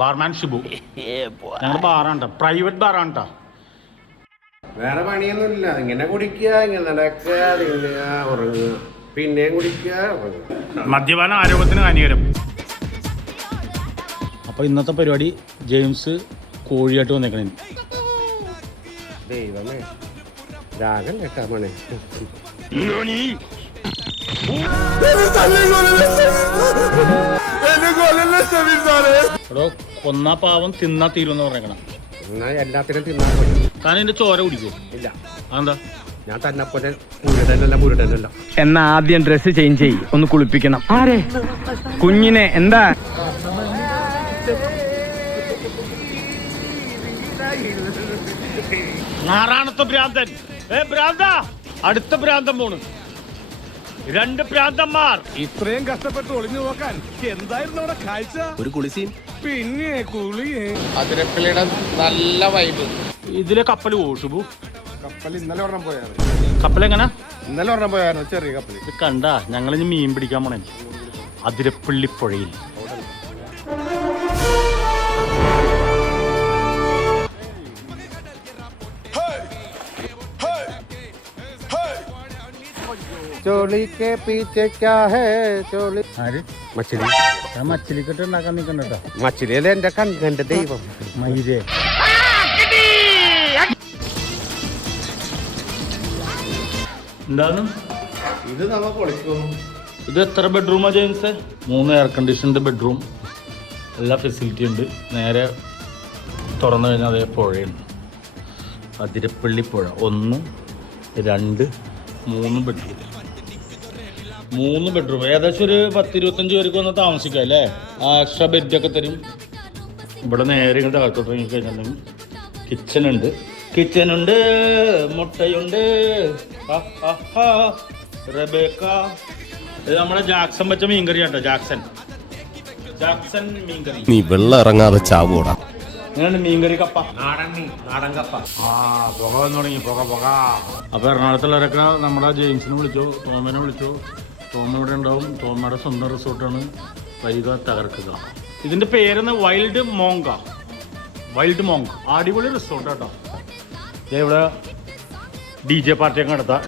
Barman Shibu. ഞങ്ങളുടെ ബാറാണ്, private ബാറാണ് കേട്ടോ. വേറെ പണിയൊന്നുമില്ല. ഇങ്ങനെ കുടിക്കുക, ഇങ്ങനെ നടക്കുക, തിന്നുക, ഉറങ്ങുക, പിന്നെയും കുടിക്കുക, ഉറങ്ങുക. മദ്യപാനം ആരോഗ്യത്തിന് ഹാനികരം. അപ്പൊ ഇന്നത്തെ പരിപാടി ജെയിംസ് കോഴിയായിട്ട് വന്നേക്കണേ. ദൈവമേ, രാഗം കേട്ടാ മണേ. എടോ, കൊന്നാ പാവം തിന്നാ തീരുമെന്ന് പറഞ്ഞേക്കണം. എന്നാ എല്ലാത്തിനും തിന്നാൻ പറ്റും. താൻ എന്റെ ചോര കുടിക്കോ? ഇല്ല. അതെന്താ? ഞാൻ തന്നെ പോലെ മുരുടനല്ല. എന്നാ ആദ്യം ഡ്രസ് ചേഞ്ച് ചെയ്യ്, ഒന്ന് കുളിപ്പിക്കണം. ആരെ? കുഞ്ഞിനെ. എന്താ? നാറാണത്തെ ഭ്രാന്തൻ. ഭ്രാന്ത, അടുത്ത ഭ്രാന്തൻ പോണ്. 2 ഭ്രാന്തന്മാർ. ഇത്രയും കഷ്ടപ്പെട്ട് ഒളിഞ്ഞു നോക്കാൻ എന്തായിരുന്നു അവിടെ കാഴ്ച? ഒരു കുളിസീൻ. പിന്നെ കുളിയേ അതിരപ്പിള്ളിയുടെ നല്ല വൈബ്. ഇതിലെ കപ്പൽ പോകും ഷിബു? കപ്പൽ ഇന്നലെ ഒരെണ്ണം പോയായിരുന്നു. കപ്പലെങ്ങനെ? ഇന്നലെ ഒരെണ്ണം പോയായിരുന്നു, ചെറിയ കപ്പൽ. ഇത് കണ്ടാ, ഞങ്ങളിനി മീൻ പിടിക്കാൻ പോണേ അതിരപ്പള്ളി പുഴയിൽ. ചോളി കെ പീച്ചെ ക്യാ ഹേ ചോളി. ആര്? മച്ചിലി. മച്ചിലിക്കെട്ട് ഉണ്ടാക്കാൻ നിൽക്കണ്ട കേട്ടോ. മച്ചിലിയല്ലേ എന്റെ കണ്ണിന്റെ ദൈവം. മയിലേ. എന്താണ് ഇത് നമ്മ പൊളിക്കും. ഇത് എത്ര ബെഡ്റൂമാ ജെയിംസ്? 3 എയർ കണ്ടീഷൻഡ് ബെഡ്റൂം, എല്ലാ ഫെസിലിറ്റി ഉണ്ട്. നേരെ തുറന്നു കഴിഞ്ഞാൽ അതേ പുഴയുണ്ട്. അതിരപ്പള്ളി പുഴ. 1, 2, 3 ബെഡ്റൂം. 3 ബെഡ്റൂം. ഏകദേശം ഒരു 10-25 പേർക്ക് വന്ന് താമസിക്കാം അല്ലേ? എക്സ്ട്രാ ബെഡൊക്കെ തരും. ഇവിടെ നേരെ ഇങ്ങോട്ട് അകത്തോട്ട് ഇറങ്ങി കഴിഞ്ഞിട്ടുണ്ടെങ്കിൽ കിച്ചനുണ്ട്, മുട്ടയുണ്ട്. റബേക്ക. ഇത് നമ്മുടെ ജാക്സൺ വെച്ച മീൻകറി കേട്ടോ. ജാക്സൺ മീൻകറി. നീ വെള്ളം ഇറങ്ങാതെ ചാവൂടാ. ഇങ്ങനെ മീൻകറി കപ്പ, നാടൻ കപ്പ. പുക വന്നു തുടങ്ങി. പുക. അപ്പൊ എറണാകുളത്തുള്ളവരൊക്കെ നമ്മുടെ ജെയിംസിനെ വിളിച്ചു, ടോമിനെ വിളിച്ചു. ടോം ഇവിടെ ഉണ്ടാവും. ടോമയുടെ സ്വന്തം റിസോർട്ടാണ്. വൈക തകർക്കുക. ഇതിന്റെ പേരെന്ന് വൈൽഡ് മോങ്ക. അടിപൊളി റിസോർട്ട് കേട്ടോ. ഇവിടെ DJ പാർട്ടിയൊക്കെ നടത്താം.